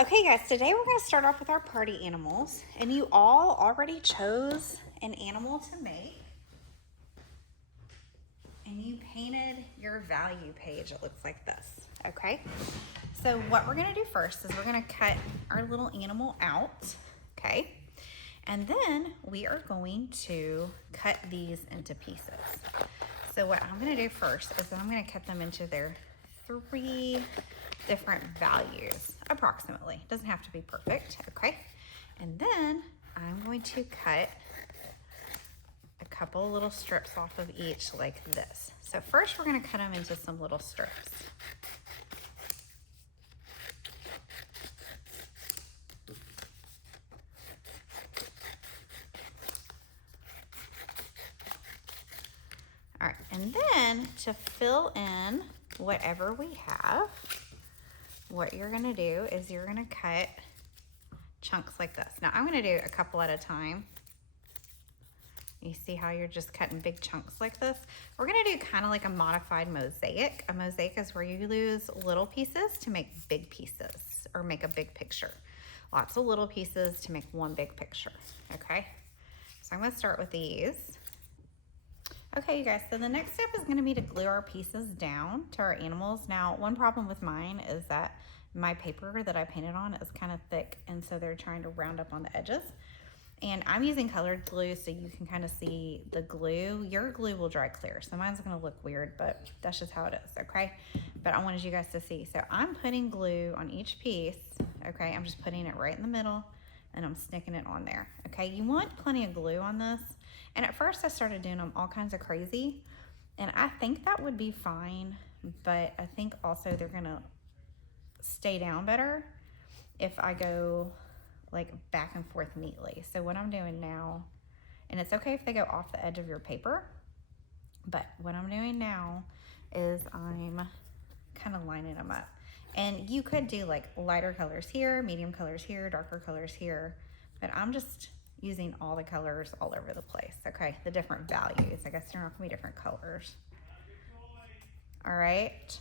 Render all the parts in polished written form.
Okay guys, today we're going to start off with our party animals, and you all already chose an animal to make, and you painted your value page. It looks like this, okay? So what we're going to do first is we're going to cut our little animal out, okay? And then we are going to cut these into pieces. So what I'm going to do first is I'm going to cut them into their 3 different values, approximately. Doesn't have to be perfect, okay? And then I'm going to cut a couple little strips off of each like this. So first we're going to cut them into some little strips. All right, and then to fill in whatever we have, what you're gonna do is you're gonna cut chunks like this. Now I'm gonna do a couple at a time. You see how you're just cutting big chunks like this? We're gonna do kind of like a modified mosaic. A mosaic is where you lose little pieces to make big pieces or make a big picture. Lots of little pieces to make one big picture, okay? So I'm gonna start with these. Okay, you guys, so the next step is gonna be to glue our pieces down to our animals. Now, one problem with mine is that my paper that I painted on is kind of thick, and so they're trying to round up on the edges. And I'm using colored glue so you can kind of see the glue. Your glue will dry clear, so mine's gonna look weird, but that's just how it is, okay? But I wanted you guys to see. So I'm putting glue on each piece, okay? I'm just putting it right in the middle, and I'm sticking it on there, okay? You want plenty of glue on this. And at first I started doing them all kinds of crazy, and I think that would be fine, but I think also they're gonna stay down better if I go like back and forth neatly. So what I'm doing now, and it's okay if they go off the edge of your paper, but what I'm doing now is I'm kind of lining them up. And you could do like lighter colors here, medium colors here, darker colors here, but I'm just using all the colors all over the place, okay? The different values. I guess they're not gonna be different colors. All right.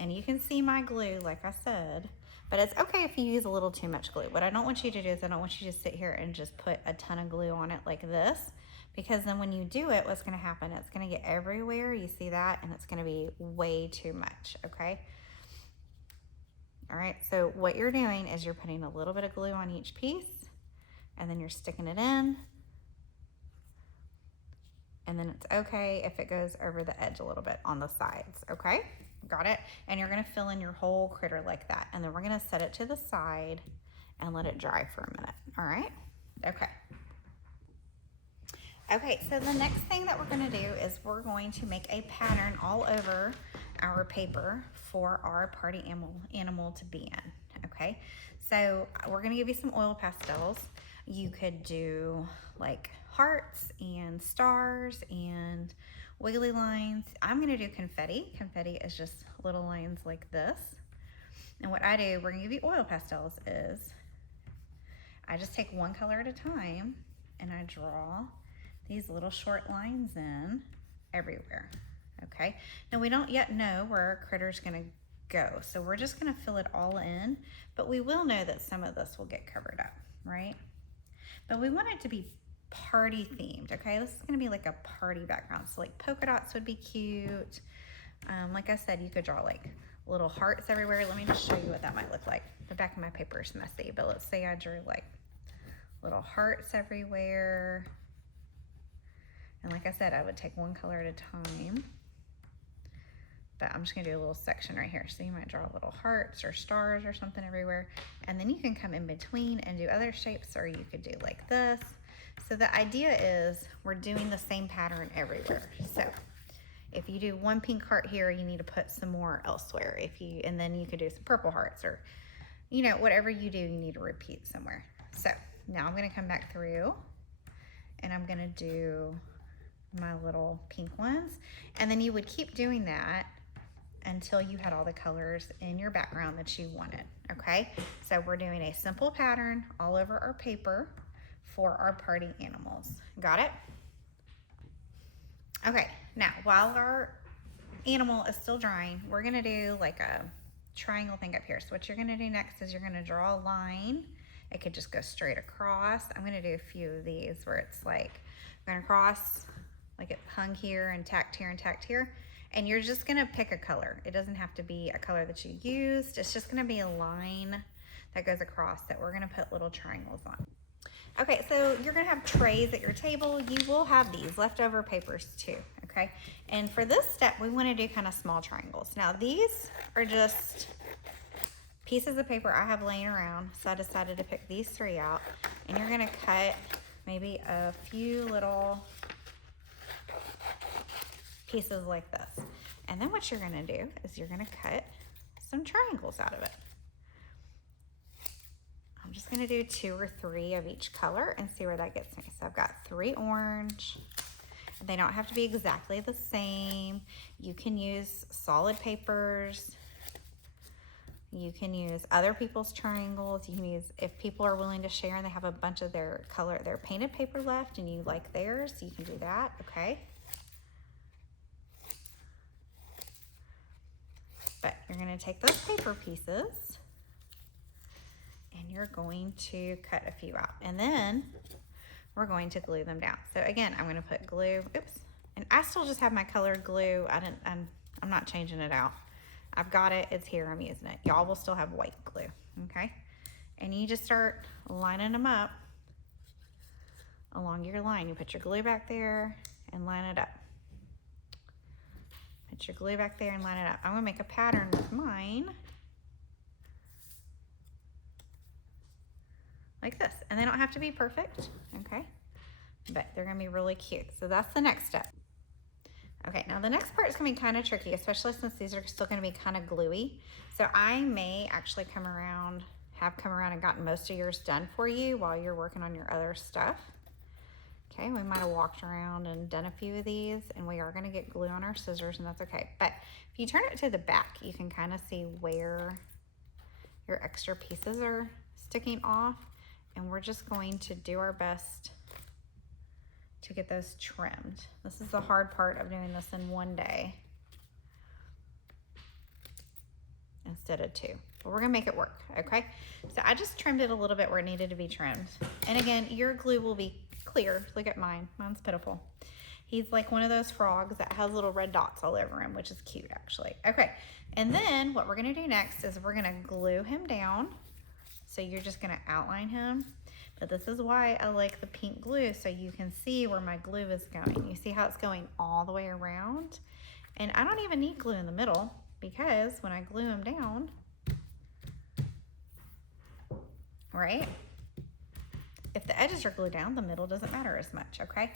And you can see my glue, like I said, but it's okay if you use a little too much glue. What I don't want you to do is I don't want you to sit here and just put a ton of glue on it like this, because then when you do it, what's gonna happen? It's gonna get everywhere, you see that? And it's gonna be way too much, okay? All right, so what you're doing is you're putting a little bit of glue on each piece, and then you're sticking it in, and then it's okay if it goes over the edge a little bit on the sides, okay? Got it? And you're gonna fill in your whole critter like that, and then we're gonna set it to the side and let it dry for a minute, all right? Okay. Okay, so the next thing that we're gonna do is we're going to make a pattern all over our paper for our party animal to be in, okay? So we're gonna give you some oil pastels. You could do like hearts and stars and wiggly lines. I'm gonna do confetti. Confetti is just little lines like this. And what I do, we're gonna give you oil pastels, is I just take one color at a time and I draw these little short lines in everywhere, okay? Now we don't yet know where our critter's gonna go, so we're just gonna fill it all in, but we will know that some of this will get covered up, right? But we want it to be party themed, okay? This is gonna be like a party background, so like polka dots would be cute. Like I said, you could draw like little hearts everywhere. Let me just show you what that might look like. The back of my paper is messy, but let's say I drew like little hearts everywhere. And like I said, I would take one color at a time, but I'm just gonna do a little section right here. So you might draw little hearts or stars or something everywhere. And then you can come in between and do other shapes, or you could do like this. So the idea is we're doing the same pattern everywhere. So if you do one pink heart here, you need to put some more elsewhere. And then you could do some purple hearts, or, you know, whatever you do, you need to repeat somewhere. So now I'm gonna come back through and I'm gonna do my little pink ones. And then you would keep doing that until you had all the colors in your background that you wanted, okay? So we're doing a simple pattern all over our paper for our party animals. Got it? Okay, now while our animal is still drying, we're gonna do like a triangle thing up here. So what you're gonna do next is you're gonna draw a line. It could just go straight across. I'm gonna do a few of these where it's like, I'm gonna cross, like it hung here and tacked here and tacked here. And you're just gonna pick a color. It doesn't have to be a color that you used. It's just gonna be a line that goes across that we're gonna put little triangles on. Okay, so you're gonna have trays at your table. You will have these leftover papers too, okay? And for this step, we wanna do kind of small triangles. Now these are just pieces of paper I have laying around, so I decided to pick these 3 out. And you're gonna cut maybe a few little pieces like this. And then what you're gonna do is you're gonna cut some triangles out of it. I'm just gonna do 2 or 3 of each color and see where that gets me. So I've got 3 orange. They don't have to be exactly the same. You can use solid papers. You can use other people's triangles. You can use, if people are willing to share and they have a bunch of their painted paper left and you like theirs, you can do that, okay? But you're gonna take those paper pieces and you're going to cut a few out. And then we're going to glue them down. So again, I'm gonna put glue, oops. And I still just have my colored glue. I'm not changing it out. I've got it, it's here, I'm using it. Y'all will still have white glue, okay? And you just start lining them up along your line. You put your glue back there and line it up. Put your glue back there and line it up. I'm gonna make a pattern with mine. Like this. And they don't have to be perfect, okay? But they're gonna be really cute. So that's the next step. Okay, now the next part is gonna be kind of tricky, especially since these are still gonna be kind of gluey. So I may actually come around and gotten most of yours done for you while you're working on your other stuff. Okay, we might have walked around and done a few of these, and we are gonna get glue on our scissors, and that's okay. But if you turn it to the back, you can kind of see where your extra pieces are sticking off, and we're just going to do our best to get those trimmed. This is the hard part of doing this in one day instead of 2. But we're gonna make it work, okay? So I just trimmed it a little bit where it needed to be trimmed. And again, your glue will be clear. Look at mine, mine's pitiful. He's like one of those frogs that has little red dots all over him, which is cute actually. Okay, and then what we're gonna do next is we're gonna glue him down. So you're just gonna outline him. But this is why I like the pink glue, so you can see where my glue is going. You see how it's going all the way around? And I don't even need glue in the middle, because when I glue him down, right? If the edges are glued down, the middle doesn't matter as much, okay?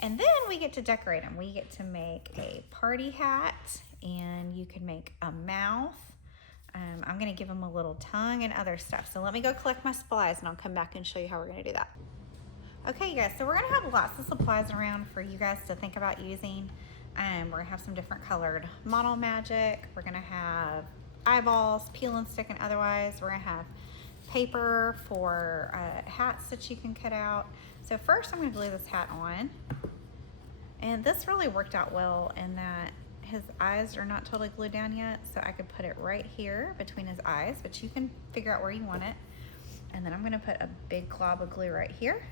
And then we get to decorate them. We get to make a party hat, and you can make a mouth. I'm gonna give them a little tongue and other stuff. So let me go collect my supplies and I'll come back and show you how we're gonna do that. Okay, you guys, so we're gonna have lots of supplies around for you guys to think about using. We're gonna have some different colored Model Magic. We're gonna have eyeballs, peel and stick and otherwise. We're gonna have paper for hats that you can cut out. So first I'm gonna glue this hat on. And this really worked out well in that his eyes are not totally glued down yet, so I could put it right here between his eyes, but you can figure out where you want it. And then I'm gonna put a big glob of glue right here.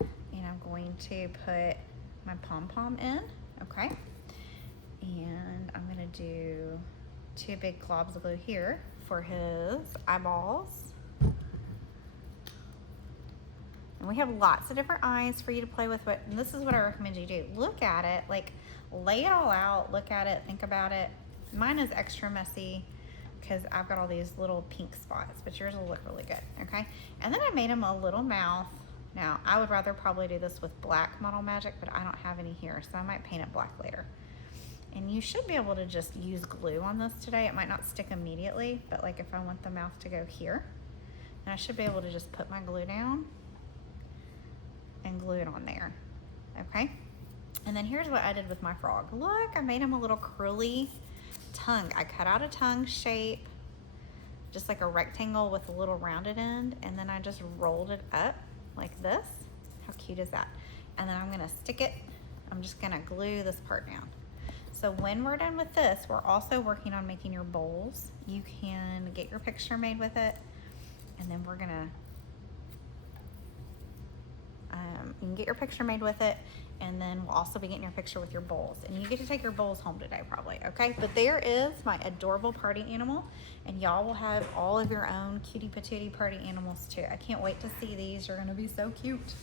And I'm going to put my pom-pom in, okay? And I'm gonna do 2 big globs of glue here for his eyeballs. And we have lots of different eyes for you to play with, and this is what I recommend you do. Look at it, like lay it all out, look at it, think about it. Mine is extra messy because I've got all these little pink spots, but yours will look really good, okay? And then I made him a little mouth. Now, I would rather probably do this with black Model Magic, but I don't have any here, so I might paint it black later. And you should be able to just use glue on this today. It might not stick immediately, but like if I want the mouth to go here, then I should be able to just put my glue down and glue it on there, okay? And then here's what I did with my frog. Look, I made him a little curly tongue. I cut out a tongue shape, just like a rectangle with a little rounded end, and then I just rolled it up like this. How cute is that? And then I'm gonna stick it, I'm just gonna glue this part down. So when we're done with this, we're also working on making your bowls. You can get your picture made with it, and then we're gonna, you can get your picture made with it, and then we'll also be getting your picture with your bowls. And you get to take your bowls home today probably, okay? But there is my adorable party animal, and y'all will have all of your own cutie patootie party animals too. I can't wait to see these. You're gonna be so cute.